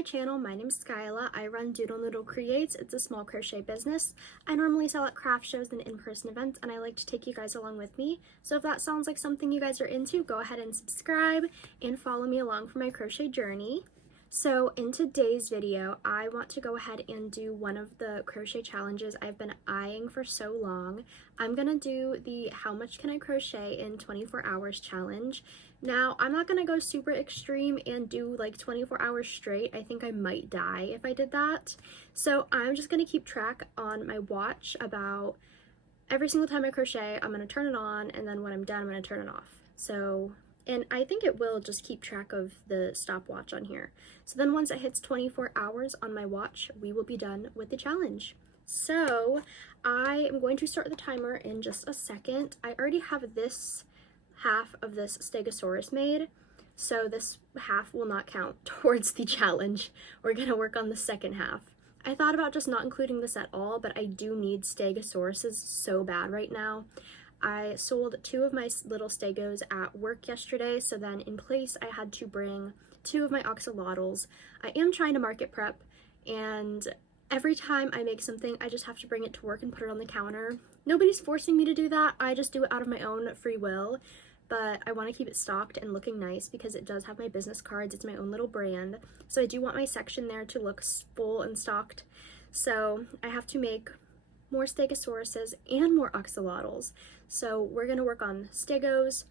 my channel. My name is Skyla. I run Doodle Noodle Creates. It's a small crochet business. I normally sell at craft shows and in-person events, and I like to take you guys along with me. So if that sounds like something you guys are into, go ahead and subscribe and follow me along for my crochet journey. So in today's video, I want to go ahead and do one of the crochet challenges I've been eyeing for so long. I'm gonna do the how much can I crochet in 24 hours challenge. Now, I'm not gonna go super extreme and do like 24 hours straight. I think I might die if I did that. So I'm just gonna keep track on my watch about every single time I crochet. I'm gonna turn it on, and then when I'm done, I'm gonna turn it off. And I think it will just keep track of the stopwatch on here. So then once it hits 24 hours on my watch, we will be done with the challenge. So I am going to start the timer in just a second. I already have this half of this Stegosaurus made, so this half will not count towards the challenge. We're gonna work on the second half. I thought about just not including this at all, but I do need Stegosauruses so bad right now. I sold 2 of my little stegos at work yesterday, so then in place I had to bring 2 of my axolotls. I am trying to market prep, and every time I make something, I just have to bring it to work and put it on the counter. Nobody's forcing me to do that. I just do it out of my own free will, but I want to keep it stocked and looking nice because it does have my business cards. It's my own little brand, so I do want my section there to look full and stocked. So I have to make more Stegosauruses and more axolotls. So we're gonna work on stegos,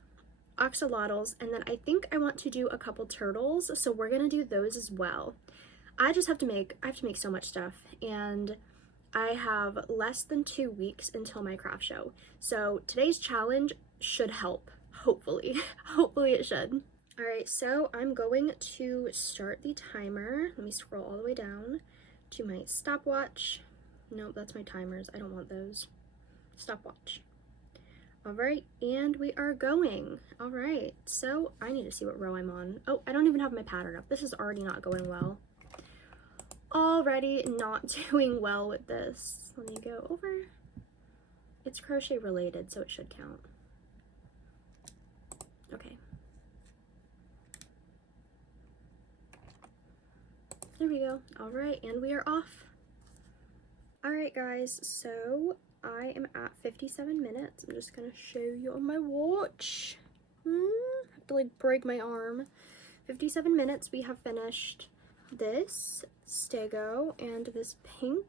axolotls, and then I think I want to do a couple turtles, so we're gonna do those as well. I have to make so much stuff, and I have less than 2 weeks until my craft show. So today's challenge should help, hopefully. Hopefully it should. All right, so I'm going to start the timer. Let me scroll all the way down to my stopwatch. Nope, that's my timers. I don't want those. Stopwatch. All right, and we are going. All right, so I need to see what row I'm on. Oh, I don't even have my pattern up. This is already not going well. Already not doing well with this. Let me go over. It's crochet related, so it should count. Okay. There we go. All right, and we are off. All right, guys, so I am at 57 minutes. I'm just gonna show you on my watch. I have to like break my arm. 57 minutes, we have finished this stego and this pink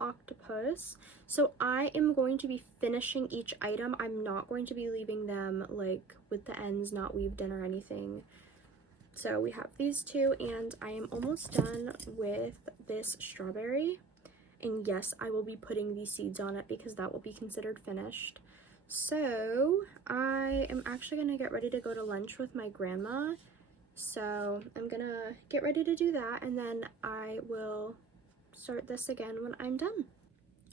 octopus. So I am going to be finishing each item. I'm not going to be leaving them like with the ends not weaved in or anything. So we have these 2, and I am almost done with this strawberry. And yes, I will be putting these seeds on it because that will be considered finished. So I am actually gonna get ready to go to lunch with my grandma. So I'm gonna get ready to do that, and then I will start this again when I'm done.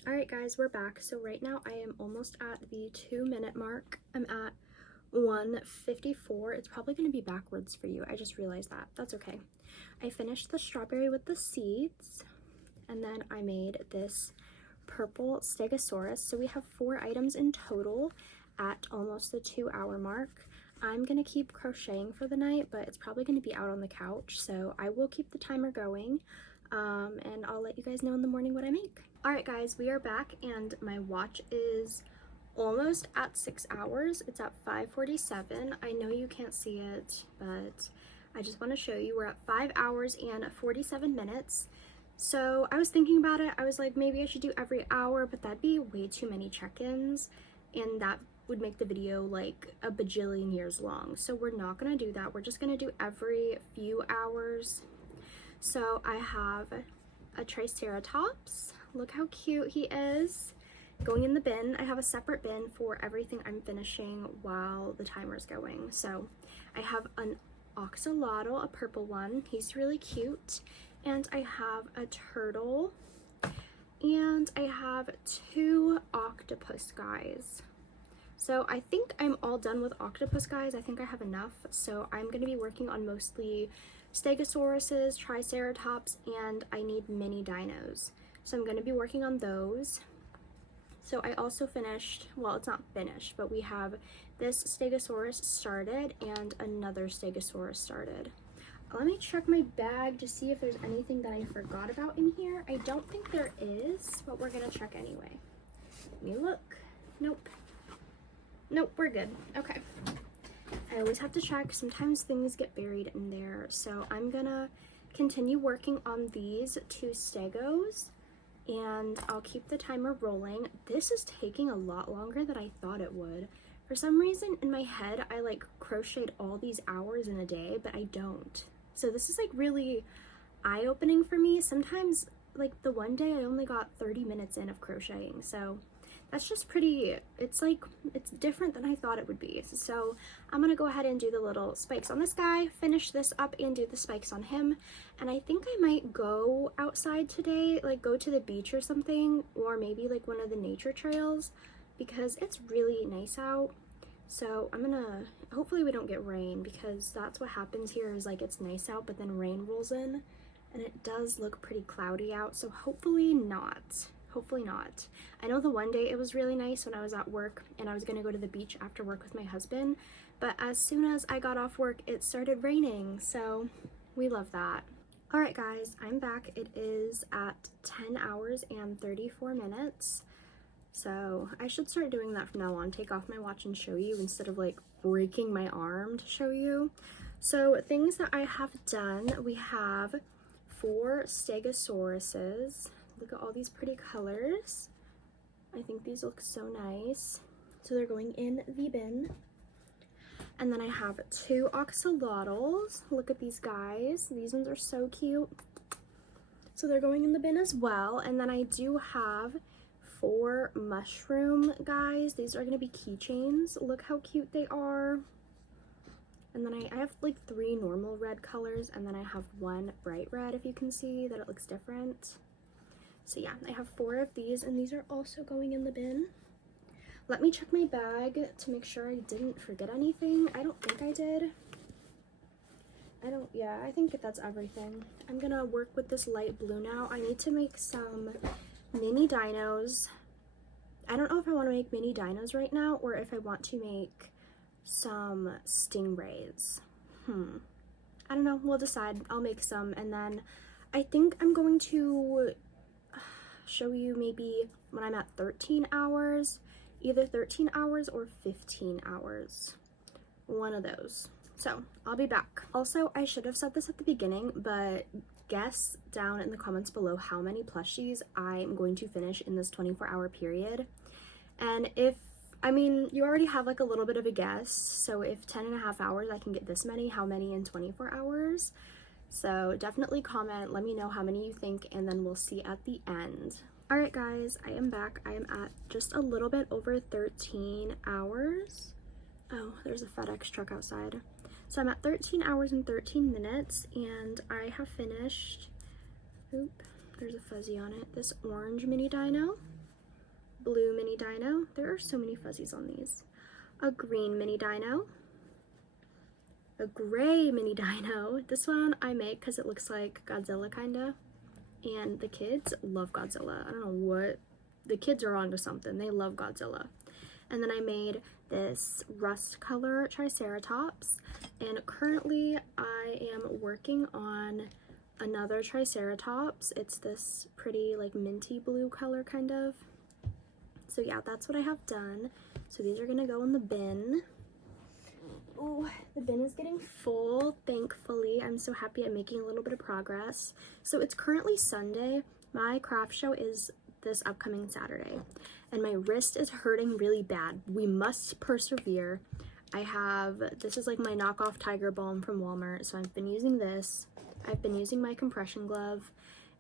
All right, guys, we're back. So right now I am almost at the 2-minute mark. I'm at 1:54. It's probably gonna be backwards for you. I just realized that. That's okay. I finished the strawberry with the seeds, and then I made this purple Stegosaurus. So we have 4 items in total at almost the 2-hour mark. I'm gonna keep crocheting for the night, but it's probably gonna be out on the couch, so I will keep the timer going, and I'll let you guys know in the morning what I make. All right, guys, we are back, and my watch is almost at 6 hours. It's at 5:47. I know you can't see it, but I just want to show you we're at 5 hours and 47 minutes. So I was thinking about it. I was like, maybe I should do every hour, but that'd be way too many check-ins, and that would make the video like a bajillion years long. So we're not gonna do that. We're just gonna do every few hours. So I have a Triceratops. Look how cute he is. Going in the bin. I have a separate bin for everything I'm finishing while the timer is going. So I have an axolotl, a purple one. He's really cute. And I have a turtle, and I have 2 octopus guys. So I think I'm all done with octopus guys. I think I have enough. So I'm going to be working on mostly Stegosauruses, Triceratops, and I need mini dinos. So I'm going to be working on those. So I also finished, well, it's not finished, but we have this Stegosaurus started and another Stegosaurus started. Let me check my bag to see if there's anything that I forgot about in here. I don't think there is, but we're gonna check anyway. Let me look. Nope. Nope, we're good. Okay. I always have to check. Sometimes things get buried in there. So I'm gonna continue working on these 2 stegos and I'll keep the timer rolling. This is taking a lot longer than I thought it would. For some reason in my head, I like crocheted all these hours in a day, but I don't. So this is like really eye-opening for me. Sometimes like the one day I only got 30 minutes in of crocheting. So that's just pretty, it's like, it's different than I thought it would be. So I'm gonna go ahead and do the little spikes on this guy, finish this up and do the spikes on him. And I think I might go outside today, like go to the beach or something, or maybe like one of the nature trails because it's really nice out. So I'm gonna, hopefully we don't get rain because that's what happens here is like it's nice out, but then rain rolls in and it does look pretty cloudy out. So hopefully not. Hopefully not. I know the one day it was really nice when I was at work and I was gonna go to the beach after work with my husband, but as soon as I got off work, it started raining, so we love that. All right, guys, I'm back. It is at 10 hours and 34 minutes. So I should start doing that from now on, take off my watch and show you instead of like breaking my arm to show you. So things that I have done, we have 4 stegosauruses. Look at all these pretty colors. I think these look so nice. So they're going in the bin. And then I have 2 axolotls. Look at these guys. These ones are so cute. So they're going in the bin as well. And then I do have 4 mushroom guys. These are going to be keychains. Look how cute they are. And then I have like 3 normal red colors. And then I have 1 bright red, if you can see that it looks different. So yeah, I have 4 of these, and these are also going in the bin. Let me check my bag to make sure I didn't forget anything. I don't think I did. Yeah, I think that's everything. I'm gonna work with this light blue now. I need to make some mini dinos. I don't know if I want to make mini dinos right now or if I want to make some stingrays. I don't know, we'll decide. I'll make some, and then I think I'm going to show you maybe when I'm at 13 hours, either 13 hours or 15 hours, one of those. So I'll be back. Also, I should have said this at the beginning, but guess down in the comments below how many plushies I'm going to finish in this 24-hour period. And I mean, you already have like a little bit of a guess, so if 10.5 hours I can get this many, how many in 24 hours? So definitely comment, let me know how many you think, and then we'll see at the end. All right, guys, I am back. I am at just a little bit over 13 hours. Oh, there's a FedEx truck outside. So I'm at 13 hours and 13 minutes, and I have finished, oop, there's a fuzzy on it, this orange mini dino, blue mini dino, there are so many fuzzies on these, a green mini dino, a gray mini dino. This one I make because it looks like Godzilla kinda, and the kids love Godzilla. I don't know what, the kids are onto something, they love Godzilla. And then I made this rust color Triceratops, and currently I am working on another Triceratops. It's this pretty like minty blue color kind of. So yeah, that's what I have done. So these are gonna go in the bin. Oh, the bin is getting full, thankfully. I'm so happy I'm making a little bit of progress. So it's currently Sunday. My craft show is this upcoming Saturday, and my wrist is hurting really bad. We must persevere. This is like my knockoff Tiger Balm from Walmart, so I've been using this. I've been using my compression glove,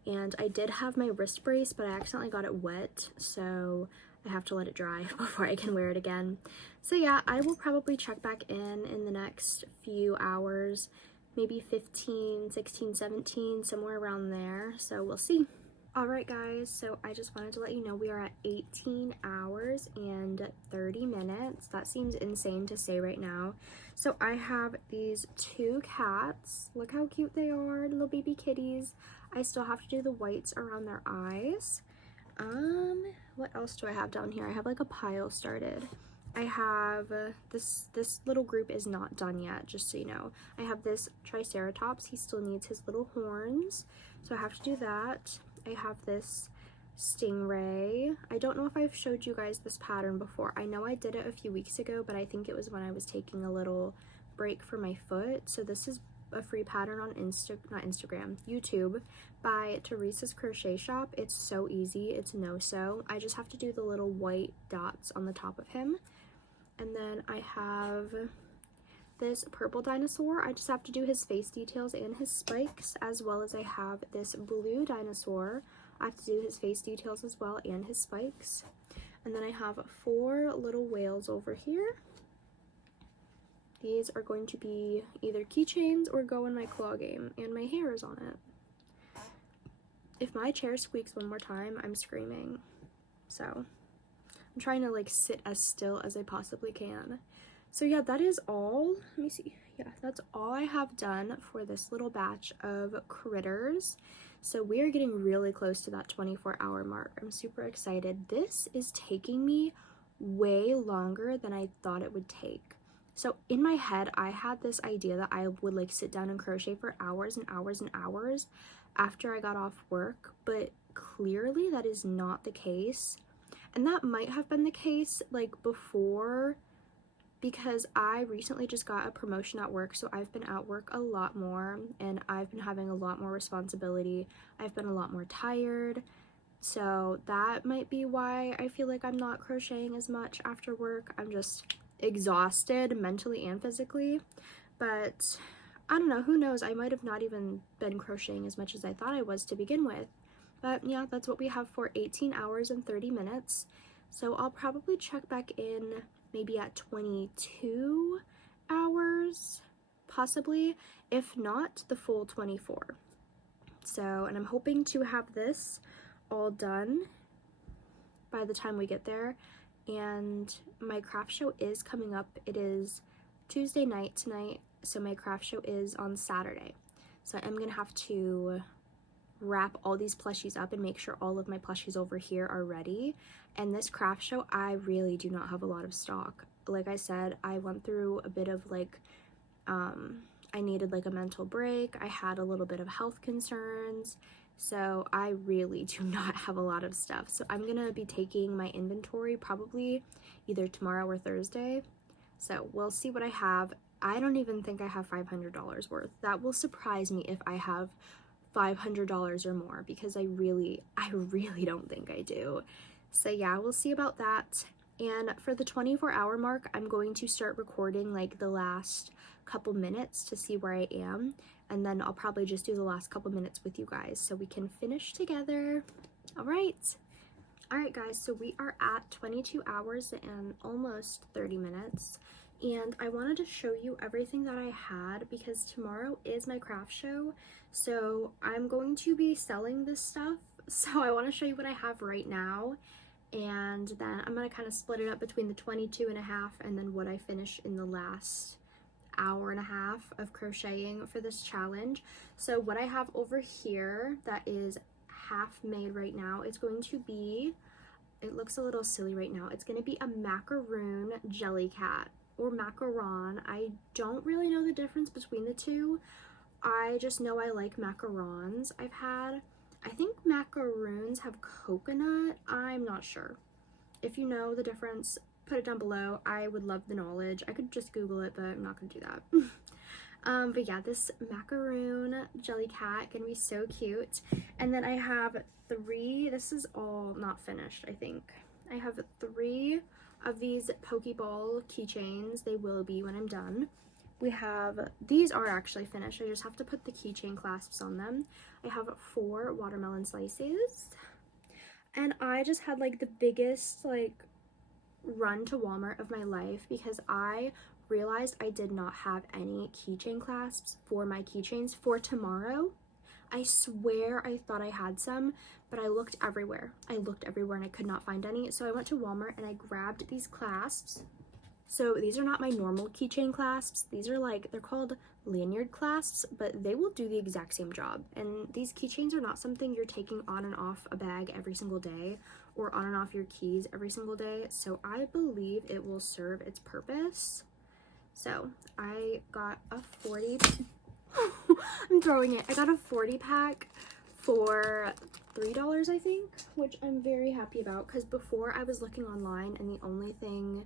and I did have my wrist brace, but I accidentally got it wet, so I have to let it dry before I can wear it again. So yeah, I will probably check back in the next few hours, maybe 15, 16, 17, somewhere around there, so we'll see. Alright guys, so I just wanted to let you know we are at 18 hours and 30 minutes. That seems insane to say right now. So I have these 2 cats. Look how cute they are, little baby kitties. I still have to do the whites around their eyes. What else do I have down here? I have like a pile started. I have this little group is not done yet, just so you know. I have this Triceratops. He still needs his little horns, so I have to do that. I have this Stingray. I don't know if I've showed you guys this pattern before. I know I did it a few weeks ago, but I think it was when I was taking a little break for my foot. So this is a free pattern on YouTube by Teresa's Crochet Shop. It's so easy. It's no-sew. I just have to do the little white dots on the top of him. And then I have this purple dinosaur. I just have to do his face details and his spikes, as well as I have this blue dinosaur. I have to do his face details as well and his spikes. And then I have 4 little whales over here. These are going to be either keychains or go in my claw game, and my hair is on it. If my chair squeaks one more time, I'm screaming. So I'm trying to like sit as still as I possibly can. So yeah, that is all. Let me see. Yeah, that's all I have done for this little batch of critters. So we are getting really close to that 24-hour mark. I'm super excited. This is taking me way longer than I thought it would take. So in my head, I had this idea that I would like sit down and crochet for hours and hours and hours after I got off work, but clearly that is not the case. And that might have been the case like before, because I recently just got a promotion at work, so I've been at work a lot more and I've been having a lot more responsibility. I've been a lot more tired, so that might be why I feel like I'm not crocheting as much after work. I'm just exhausted mentally and physically, but I don't know, who knows, I might have not even been crocheting as much as I thought I was to begin with. But yeah, that's what we have for 18 hours and 30 minutes. So I'll probably check back in maybe at 22 hours, possibly, if not the full 24. So, and I'm hoping to have this all done by the time we get there. And my craft show is coming up. It is Tuesday night tonight, so my craft show is on Saturday. So I'm gonna have to wrap all these plushies up and make sure all of my plushies over here are ready. And this craft show, I really do not have a lot of stock. Like I said, I went through a bit of like, I needed like a mental break. I had a little bit of health concerns. So I really do not have a lot of stuff. So I'm gonna be taking my inventory probably either tomorrow or Thursday. So we'll see what I have. I don't even think I have $500 worth. That will surprise me if I have $500 or more, because I really don't think I do. So yeah, we'll see about that. And for the 24-hour mark, I'm going to start recording like the last couple minutes to see where I am, and then I'll probably just do the last couple minutes with you guys so we can finish together. All right guys, so we are at 22 hours and almost 30 minutes, and I wanted to show you everything that I had because tomorrow is my craft show, so I'm going to be selling this stuff. So I want to show you what I have right now, and then I'm going to kind of split it up between the 22 and a half and then what I finish in the last hour and a half of crocheting for this challenge. So what I have over here that is half made right now, it's going to be, it looks a little silly right now, it's going to be a macaroon jelly cat, or macaron. I don't really know the difference between the two. I just know I like macarons. I've had, I think macaroons have coconut. I'm not sure. If you know the difference, put it down below. I would love the knowledge. I could just Google it, but I'm not gonna do that. But yeah, this macaroon jelly cat gonna be so cute. And then I have 3, this is all not finished, I think. I have 3 of these Pokeball keychains. They will be when I'm done. We have, these are actually finished. I just have to put the keychain clasps on them. I have 4 watermelon slices. And I just had like the biggest like run to Walmart of my life because I realized I did not have any keychain clasps for my keychains for tomorrow. I swear I thought I had some, but I looked everywhere. And I could not find any. So I went to Walmart and I grabbed these clasps. So these are not my normal keychain clasps. These are like, they're called lanyard clasps, but they will do the exact same job. And these keychains are not something you're taking on and off a bag every single day or on and off your keys every single day, so I believe it will serve its purpose. So I got a 40 I'm throwing it. I got a 40 pack for $3, I think, which I'm very happy about, because before I was looking online and the only thing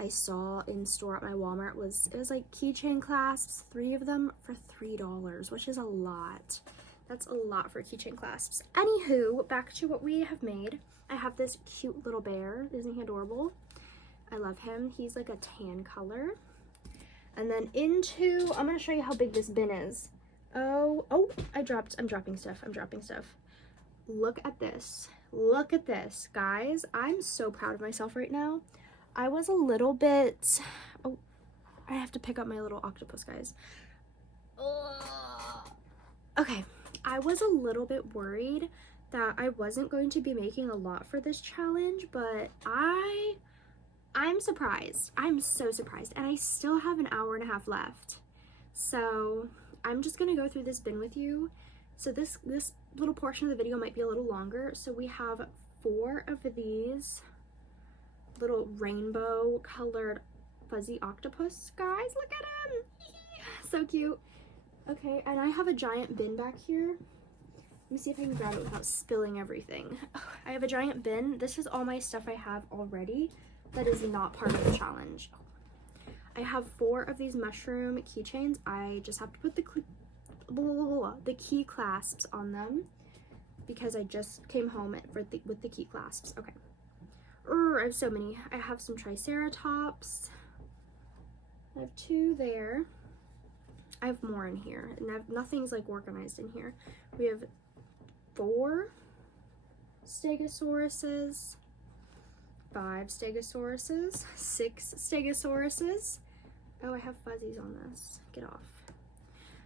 I saw in store at my Walmart was, it was like keychain clasps, 3 of them for $3, which is a lot. That's a lot for keychain clasps. Anywho, back to what we have made. I have this cute little bear. Isn't he adorable? I love him. He's like a tan color. And then into, I'm gonna show you how big this bin is. Oh, I'm dropping stuff. Look at this. Look at this, guys. I'm so proud of myself right now. I was a little bit, oh, I have to pick up my little octopus, guys. Okay, I was a little bit worried that I wasn't going to be making a lot for this challenge, but I'm surprised. I'm so surprised, and I still have an hour and a half left. So I'm just gonna go through this bin with you. So this little portion of the video might be a little longer. So we have 4 of these little rainbow colored fuzzy octopus guys. Look at him. So cute. Okay, and I have a giant bin back here. Let me see if I can grab it without spilling everything. I have a giant bin. This is all my stuff I have already that is not part of the challenge. I have 4 of these mushroom keychains. I just have to put the key clasps on them because I just came home with the key clasps. Okay. I have so many. I have some triceratops. I have 2 there. I have more in here, and nothing's like organized in here. We have 4 stegosauruses, 5 stegosauruses, 6 stegosauruses. Oh, I have fuzzies on this. Get off.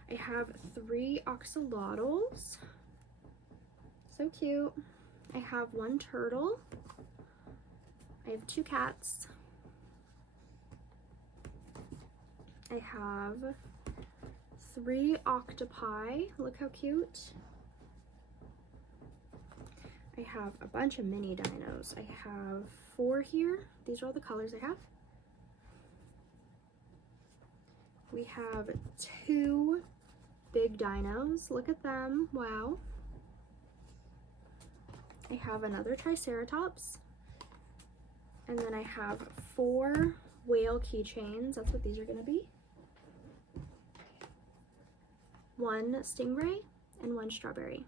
I have 3 axolotls. So cute. I have 1 turtle. I have 2 cats. I have 3 octopi. Look how cute. I have a bunch of mini dinos. I have 4 here. These are all the colors I have. We have 2 big dinos. Look at them. Wow. I have another triceratops. And then I have 4 whale keychains. That's what these are going to be. 1 stingray and 1 strawberry.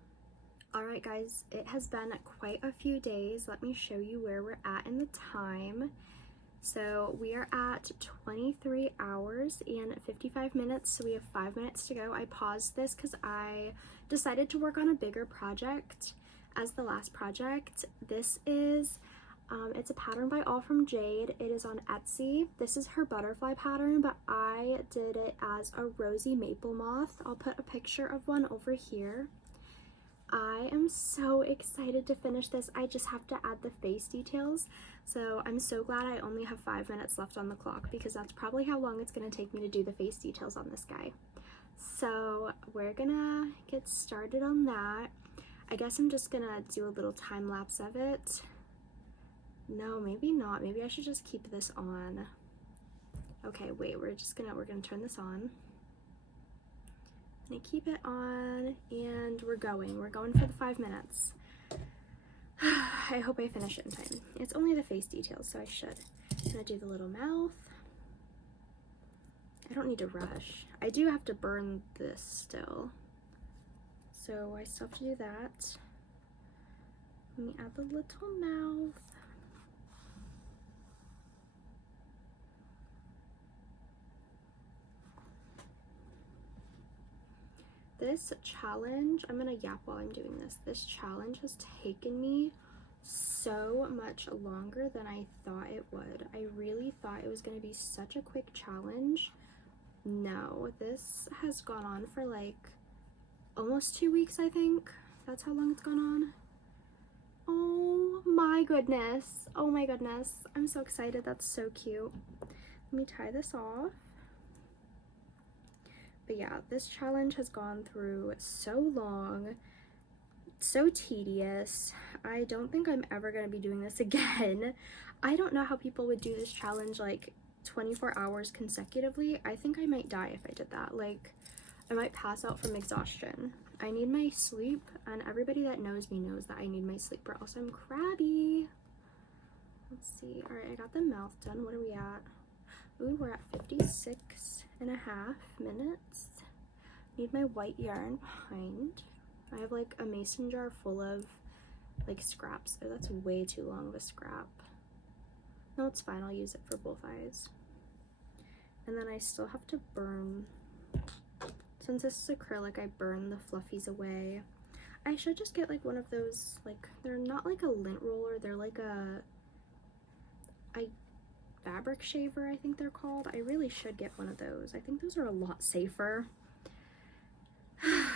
Alright guys, it has been quite a few days. Let me show you where we're at in the time. So we are at 23 hours and 55 minutes, so we have 5 minutes to go. I paused this because I decided to work on a bigger project as the last project. This is, it's a pattern by All From Jade. It is on Etsy. This is her butterfly pattern, but I did it as a rosy maple moth. I'll put a picture of one over here. I am so excited to finish this. I just have to add the face details. So I'm so glad I only have 5 minutes left on the clock, because that's probably how long it's going to take me to do the face details on this guy. So we're gonna get started on that. I guess I'm just gonna do a little time lapse of it. No, maybe not. Maybe I should just keep this on. Okay, wait, we're gonna turn this on. And I keep it on, and we're going for the 5 minutes. I hope I finish it in time. It's only the face details, so I should. I'm gonna do the little mouth. I don't need to rush. I do have to burn this still, so I still have to do that. Let me add the little mouth. This challenge, I'm gonna yap while I'm doing this. This challenge has taken me so much longer than I thought it would. I really thought it was gonna be such a quick challenge. No, this has gone on for like almost 2 weeks, I think. That's how long it's gone on. Oh my goodness. Oh my goodness. I'm so excited. That's so cute. Let me tie this off. But yeah, this challenge has gone through so long. So tedious. I don't think I'm ever going to be doing this again. I don't know how people would do this challenge like 24 hours consecutively. I think I might die if I did that. Like, I might pass out from exhaustion. I need my sleep, and everybody that knows me knows that I need my sleep, or else I'm crabby. Let's see. All right, I got the mouth done. What are we at? Ooh, we're at 56.5 minutes. Need my white yarn behind. I have like a mason jar full of like scraps. Oh, that's way too long of a scrap. No, it's fine. I'll use it for both eyes. And then I still have to burn. Since this is acrylic, I burn the fluffies away. I should just get like one of those, like, they're not like a lint roller, they're like a fabric shaver, I think they're called. I really should get one of those. I think those are a lot safer.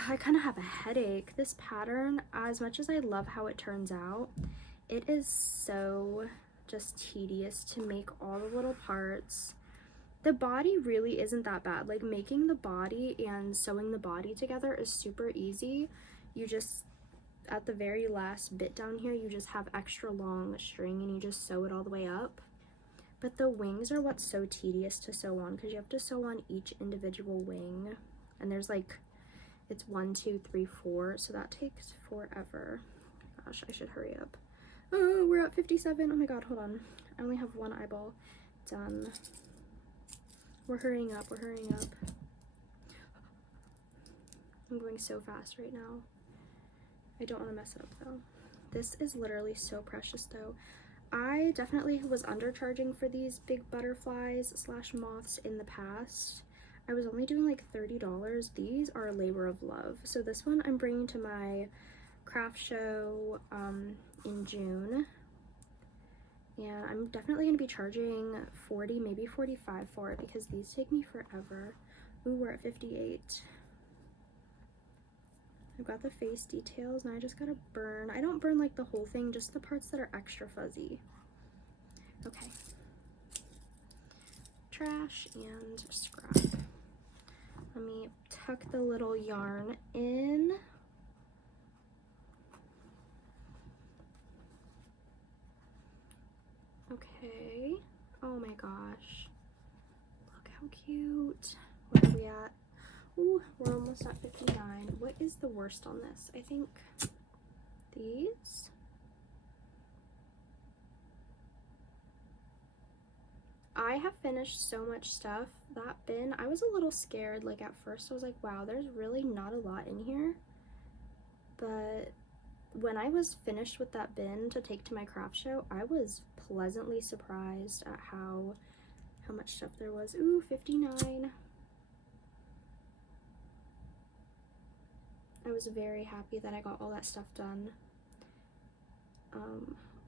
I kind of have a headache. This pattern, as much as I love how it turns out, it is so just tedious to make all the little parts. The body really isn't that bad. Like, making the body and sewing the body together is super easy. You just, at the very last bit down here, you just have extra long string and you just sew it all the way up. But the wings are what's so tedious to sew on, because you have to sew on each individual wing. And there's like, it's 1, 2, 3, 4, so that takes forever. Gosh, I should hurry up. Oh, we're at 57. Oh my god, hold on. I only have one eyeball done. We're hurrying up, we're hurrying up. I'm going so fast right now. I don't want to mess it up though. This is literally so precious though. I definitely was undercharging for these big butterflies slash moths in the past. I was only doing like $30. These are a labor of love. So this one I'm bringing to my craft show in June. Yeah, I'm definitely going to be charging 40, maybe 45 for it, because these take me forever. Ooh, we're at 58. I've got the face details, and I just gotta burn. I don't burn like the whole thing, just the parts that are extra fuzzy. Okay. Trash and scrap. Let me tuck the little yarn in. Okay. Oh my gosh. Look how cute. Where are we at? Ooh, we're almost at 59. What is the worst on this? I think these. I have finished so much stuff. That bin, I was a little scared. Like at first I was like, wow, there's really not a lot in here. But when I was finished with that bin to take to my craft show, I was pleasantly surprised at how much stuff there was. Ooh, 59. I was very happy that I got all that stuff done.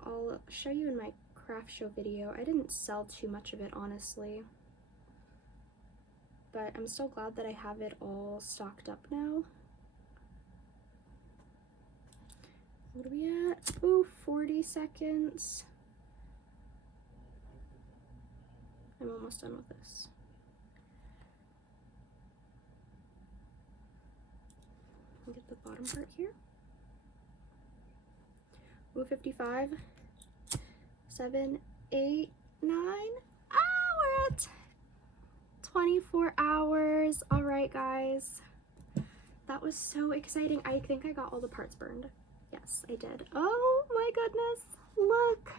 I'll show you in my craft show video. I didn't sell too much of it, honestly. But I'm still glad that I have it all stocked up now. What are we at? Ooh, 40 seconds. I'm almost done with this. I'll get the bottom part here. Ooh, 55. 7, 8, 9. Oh, we're at 24 hours. All right, guys. That was so exciting. I think I got all the parts burned. Yes, I did. Oh my goodness. Look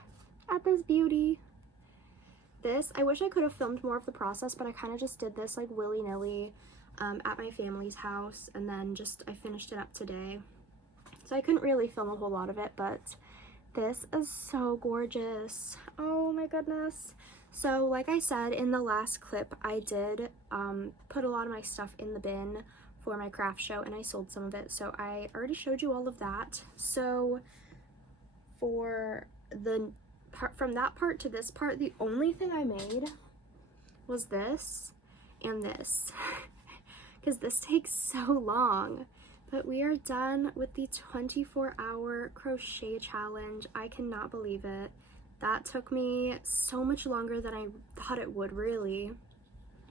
at this beauty. This, I wish I could have filmed more of the process, but I kind of just did this like willy-nilly at my family's house, and then I finished it up today. So I couldn't really film a whole lot of it, but this is so gorgeous. Oh my goodness. So like I said in the last clip, I did put a lot of my stuff in the bin for my craft show, and I sold some of it. So I already showed you all of that. So for the part, from that part to this part, the only thing I made was this and this, because this takes so long. But we are done with the 24-hour crochet challenge. I cannot believe it. That took me so much longer than I thought it would, really.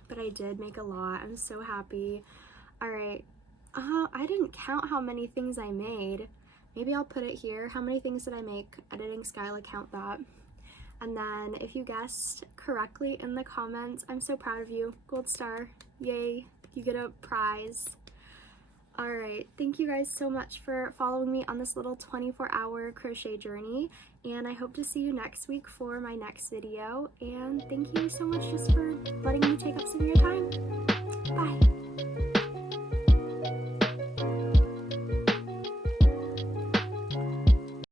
But I did make a lot. I'm so happy. All right. I didn't count how many things I made, maybe I'll put it here. How many things did I make? Editing Skyla, count that. And then if you guessed correctly in the comments, I'm so proud of you. Gold star, yay, you get a prize. All right, thank you guys so much for following me on this little 24-hour crochet journey, and I hope to see you next week for my next video. And thank you so much just for letting me take up some of your time. Bye.